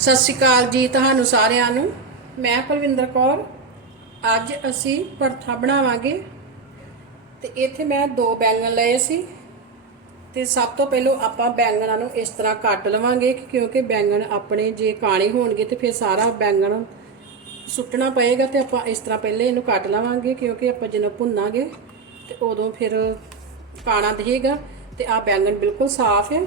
ਸਤਿ ਸ਼੍ਰੀ ਅਕਾਲ ਜੀ ਤੁਹਾਨੂੰ ਸਾਰਿਆਂ ਨੂੰ। ਮੈਂ ਪਰਵਿੰਦਰ ਕੌਰ। ਅੱਜ ਅਸੀਂ ਪਰਥਾ ਬਣਾਵਾਂਗੇ। ਤੇ ਇੱਥੇ ਮੈਂ ਦੋ ਬੈਂਗਣ ਲਏ ਸੀ। ਤੇ ਸਭ ਤੋਂ ਪਹਿਲਾਂ ਆਪਾਂ ਬੈਂਗਣਾਂ ਨੂੰ ਇਸ ਤਰ੍ਹਾਂ ਕੱਟ ਲਵਾਂਗੇ ਕਿਉਂਕਿ ਬੈਂਗਣ ਆਪਣੇ ਜੇ ਕਾਣੇ ਹੋਣਗੇ ਤੇ ਫਿਰ ਸਾਰਾ ਬੈਂਗਣ ਸੁੱਟਣਾ ਪਏਗਾ ਤੇ ਆਪਾਂ ਇਸ ਤਰ੍ਹਾਂ ਪਹਿਲੇ ਇਹਨੂੰ ਕੱਟ ਲਵਾਂਗੇ ਕਿਉਂਕਿ ਆਪਾਂ ਜਦੋਂ ਭੁੰਨਾਂਗੇ ਤੇ ਉਦੋਂ ਫਿਰ ਕਾਣਾ ਦਿਖੇਗਾ ਤੇ ਆ ਬੈਂਗਣ ਬਿਲਕੁਲ ਸਾਫ਼ ਹੈ।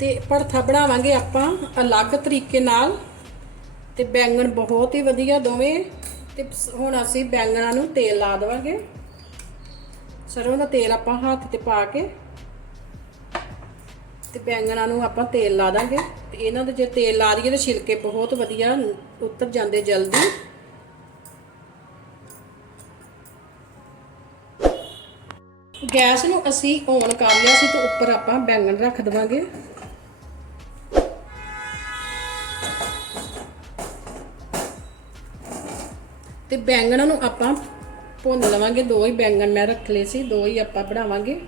ਤੇ ਭੜਥਾ ਬਣਾਵਾਂਗੇ ਆਪਾਂ ਅਲੱਗ ਤਰੀਕੇ ਨਾਲ। ਤੇ ਬੈਂਗਣ ਬਹੁਤ ਹੀ ਵਧੀਆ ਦੋਵੇਂ। ਤੇ ਹੁਣ ਅਸੀਂ ਬੈਂਗਣਾਂ ਨੂੰ ਤੇਲ ਲਾ ਦੇਵਾਂਗੇ। ਸਰੋਂ ਦਾ ਤੇਲ ਆਪਾਂ ਹੱਥ ਤੇ ਪਾ ਕੇ ਤੇ ਬੈਂਗਣਾਂ ਨੂੰ ਆਪਾਂ ਤੇਲ ਲਾ ਦਾਂਗੇ। ਤੇ ਇਹਨਾਂ ਦੇ ਜੇ ਤੇਲ ਲਾ ਦਈਏ ਤਾਂ ਛਿਲਕੇ ਬਹੁਤ ਵਧੀਆ ਉਤਰ ਜਾਂਦੇ ਜਲਦੀ। ਗੈਸ ਨੂੰ ਅਸੀਂ ਔਨ ਕਰ ਲਿਆ ਸੀ ਤੇ ਉੱਪਰ ਆਪਾਂ ਬੈਂਗਣ ਰੱਖ ਦੇਵਾਂਗੇ। ਤੇ ਬੈਂਗਣਾਂ ਨੂੰ ਆਪਾਂ ਭੁੰਨ ਲਵਾਂਗੇ। ਦੋ ਹੀ ਬੈਂਗਣ ਮੈਂ ਰੱਖ ਲਏ ਸੀ, ਦੋ ਹੀ ਆਪਾਂ ਬਣਾਵਾਂਗੇ।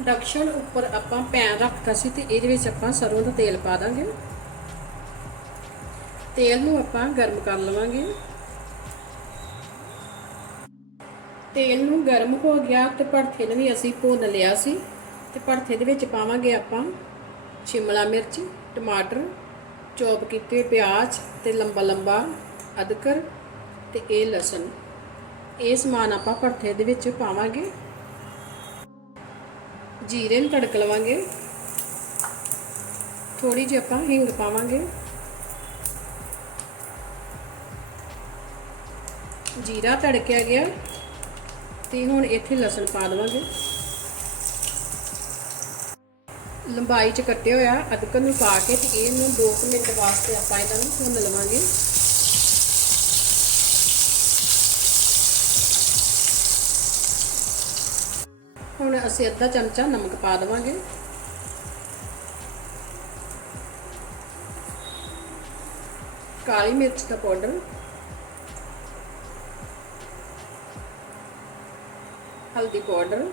ਡਕਸ਼ਨ ਉੱਪਰ ਆਪਾਂ ਪੈਨ ਰੱਖਤਾ ਸੀ ਤੇ ਇਹਦੇ ਵਿੱਚ ਆਪਾਂ ਸਰੋਂ ਦਾ ਤੇਲ ਪਾ ਦਾਂਗੇ। ਤੇਲ ਨੂੰ ਆਪਾਂ ਗਰਮ ਕਰ ਲਵਾਂਗੇ। ਤੇਲ ਨੂੰ ਗਰਮ ਹੋ ਗਿਆ ਤੇ ਭਰਥੇ ਨੂੰ ਵੀ ਅਸੀਂ ਭੁੰਨ ਲਿਆ ਸੀ। ਤੇ ਭਰਥੇ ਦੇ ਵਿੱਚ ਪਾਵਾਂਗੇ ਆਪਾਂ ਸ਼ਿਮਲਾ ਮਿਰਚ, ਟਮਾਟਰ ਚੌਪ ਕੀਤੇ ਪਿਆਜ਼ ਤੇ ਲੰਬਾ ਲੰਬਾ ਅਦਰਕ ਤੇ ਇਹ ਲਸਣ। ਇਹ ਸਮਾਨ ਆਪਾਂ ਭਰਥੇ ਦੇ ਵਿੱਚ ਪਾਵਾਂਗੇ। ਜੀਰੇ ਨੂੰ ਤੜਕ ਲਵਾਂਗੇ। ਥੋੜੀ ਜਿਹੀ ਆਪਾਂ ਹਿੰਗ ਪਾਵਾਂਗੇ। ਜੀਰਾ ਤੜਕਿਆ ਗਿਆ ਤੇ ਹੁਣ ਇੱਥੇ ਲਸਣ ਪਾ ਦੇਵਾਂਗੇ ਲੰਬਾਈ ਚ ਕੱਟਿਆ ਹੋਇਆ ਅਦਰਕ ਨੂੰ ਪਾ ਕੇ ਤੇ ਇਹਨੂੰ 2 ਮਿੰਟ ਵਾਸਤੇ ਆਪਾਂ ਇਹਨਾਂ ਨੂੰ ਭੁੰਨ ਲਵਾਂਗੇ। ਹੁਣ ਅਸੀਂ ਅੱਧਾ ਚਮਚਾ ਨਮਕ ਪਾ ਦੇਵਾਂਗੇ। ਕਾਲੀ ਮਿਰਚ ਦਾ ਪਾਊਡਰ। ਹਲਦੀ ਪਾਊਡਰ।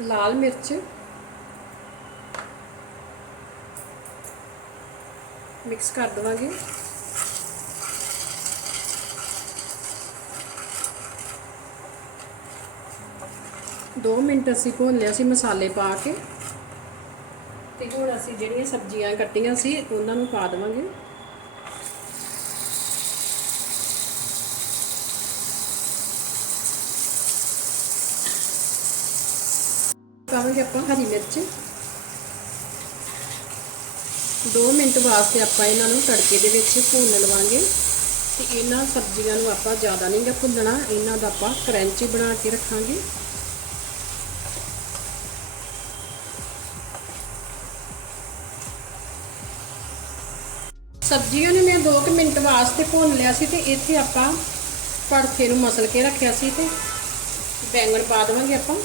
ਲਾਲ ਮਿਰਚ। ਮਿਕਸ ਕਰ ਦਵਾਂਗੇ। ਦੋ ਮਿੰਟ ਅਸੀਂ ਭੁੰਨ ਲਿਆ ਸੀ ਮਸਾਲੇ ਪਾ ਕੇ। ਤੇ ਹੁਣ ਅਸੀਂ ਜਿਹੜੀਆਂ ਸਬਜ਼ੀਆਂ ਕੱਟੀਆਂ ਸੀ, ਉਹਨਾਂ ਨੂੰ ਪਾ ਦੇਵਾਂਗੇ। ਪਾਵਾਂਗੇ ਆਪਾਂ ਹਰੀ ਮਿਰਚ 2 ਮਿੰਟ ਵਾਸਤੇ ਆਪਾਂ ਇਹਨਾਂ ਨੂੰ ਤੜਕੇ ਦੇ ਵਿੱਚ ਭੁੰਨ ਲਵਾਂਗੇ ਤੇ ਇਹਨਾਂ ਸਬਜ਼ੀਆਂ ਨੂੰ ਆਪਾਂ ਜ਼ਿਆਦਾ ਨਹੀਂ ਭੁੰਨਣਾ, ਇਹਨਾਂ ਦਾ ਆਪਾਂ ਕਰੰਚੀ ਬਣਾ ਕੇ ਰੱਖਾਂਗੇ। ਸਬਜ਼ੀਆਂ ਨੂੰ ਮੈਂ 2 ਮਿੰਟ ਵਾਸਤੇ ਭੁੰਨ ਲਿਆ ਸੀ ਤੇ ਇੱਥੇ ਆਪਾਂ ਭੜਥੇ ਨੂੰ ਮਸਲ ਕੇ ਰੱਖਿਆ ਸੀ ਤੇ ਬੈਂਗਣ ਪਾ ਦੇਵਾਂਗੇ ਆਪਾਂ।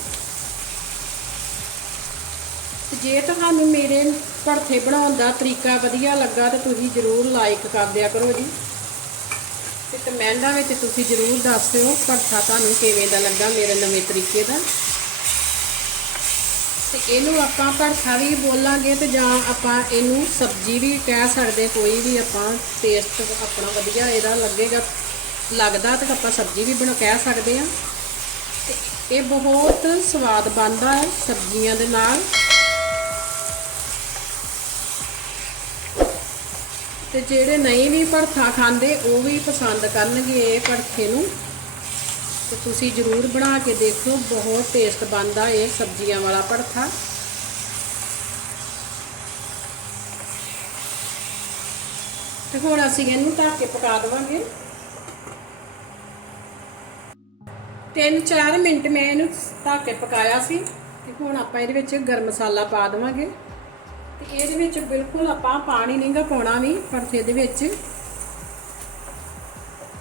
ਜੇ ਤੁਹਾਨੂੰ ਮੇਰੇ ਭੜਥੇ ਬਣਾਉਣ ਦਾ ਤਰੀਕਾ ਵਧੀਆ ਲੱਗਾ ਤਾਂ ਤੁਸੀਂ ਜ਼ਰੂਰ ਲਾਈਕ ਕਰ ਦਿਆ ਕਰੋ ਜੀ। ਤੇ ਕਮੈਂਟਾਂ ਵਿੱਚ ਤੁਸੀਂ ਜ਼ਰੂਰ ਦੱਸ ਦਿਓ ਭੜਥਾ ਤੁਹਾਨੂੰ ਕਿਵੇਂ ਦਾ ਲੱਗਾ ਮੇਰੇ ਨਵੇਂ ਤਰੀਕੇ ਦਾ। ਤੇ ਇਹਨੂੰ ਆਪਾਂ ਭੜਥਾ ਵੀ ਬੋਲਾਂਗੇ ਤੇ ਜਾਂ ਆਪਾਂ ਇਹਨੂੰ ਸਬਜ਼ੀ ਵੀ ਕਹਿ ਸਕਦੇ, ਕੋਈ ਵੀ ਆਪਾਂ ਟੇਸਟ ਆਪਣਾ ਵਧੀਆ ਇਹਦਾ ਲੱਗੇਗਾ, ਲੱਗਦਾ ਤਾਂ ਆਪਾਂ ਸਬਜ਼ੀ ਵੀ ਬਣਾ ਕਹਿ ਸਕਦੇ ਆ ਤੇ ਇਹ ਬਹੁਤ ਸਵਾਦ ਬਣਦਾ ਹੈ ਸਬਜ਼ੀਆਂ ਦੇ ਨਾਲ। ਤੇ ਜਿਹੜੇ ਨਹੀਂ ਵੀ ਭਰਥਾ ਖਾਂਦੇ, ਉਹ ਵੀ ਪਸੰਦ ਕਰਨਗੇ ਇਹ ਭੜਥੇ ਨੂੰ। ਤੇ ਤੁਸੀਂ ਜ਼ਰੂਰ ਬਣਾ ਕੇ ਦੇਖਿਓ, ਬਹੁਤ ਟੇਸਟ ਬਣਦਾ ਇਹ ਸਬਜ਼ੀਆਂ ਵਾਲਾ ਭਰਥਾ ਤੇ ਹੁਣ ਅਸੀਂ ਇਹਨੂੰ ਢੱਕ ਕੇ ਪਕਾ ਦੇਵਾਂਗੇ। 3-4 ਮਿੰਟ ਮੈਂ ਇਹਨੂੰ ਢੱਕ ਕੇ ਪਕਾਇਆ ਸੀ। ਤੇ ਹੁਣ ਆਪਾਂ ਇਹਦੇ ਵਿੱਚ ਗਰਮ ਮਸਾਲਾ ਪਾ ਦੇਵਾਂਗੇ। ਤੇ ਇਹਦੇ ਵਿੱਚ ਬਿਲਕੁਲ ਆਪਾਂ ਪਾਣੀ ਨਹੀਂਗਾ ਪਾਉਣਾ ਵੀ ਭੜਥੇ ਦੇ ਵਿੱਚ।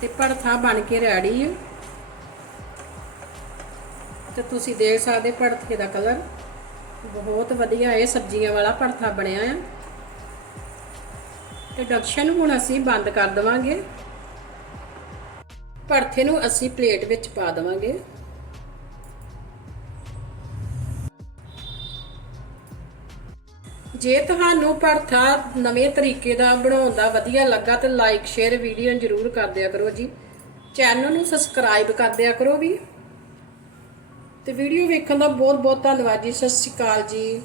ਤੇ ਭੜਥਾ ਬਣ ਕੇ ਰੈਡੀ ਹੈ ਤੇ ਤੁਸੀਂ ਦੇਖ ਸਕਦੇ ਭੜਥੇ ਦਾ ਕਲਰ। ਬਹੁਤ ਵਧੀਆ ਇਹ ਸਬਜ਼ੀਆਂ ਵਾਲਾ ਭੜਥਾ ਬਣਿਆ ਆ। ਤੇ ਡਕਸ਼ਨ ਹੁਣ ਅਸੀਂ ਬੰਦ ਕਰ ਦਵਾਂਗੇ। ਭੜਥੇ ਨੂੰ ਅਸੀਂ ਪਲੇਟ ਵਿੱਚ ਪਾ ਦੇਵਾਂਗੇ। ਜੇ ਤੁਹਾਨੂੰ ਪਰਥਾ ਨਵੇਂ ਤਰੀਕੇ ਦਾ ਬਣਾਉਣ ਦਾ ਵਧੀਆ ਲੱਗਾ ਤਾਂ ਲਾਈਕ ਸ਼ੇਅਰ ਵੀਡੀਓ ਜ਼ਰੂਰ ਕਰ ਦਿਆ ਕਰੋ ਜੀ। ਚੈਨਲ ਨੂੰ ਸਬਸਕ੍ਰਾਈਬ ਕਰ ਦਿਆ ਕਰੋ ਵੀ। ਤੇ ਵੀਡੀਓ ਵੇਖਣ ਦਾ ਬਹੁਤ ਬਹੁਤ ਧੰਨਵਾਦ ਜੀ। ਸਤਿ ਸ਼੍ਰੀ ਅਕਾਲ ਜੀ।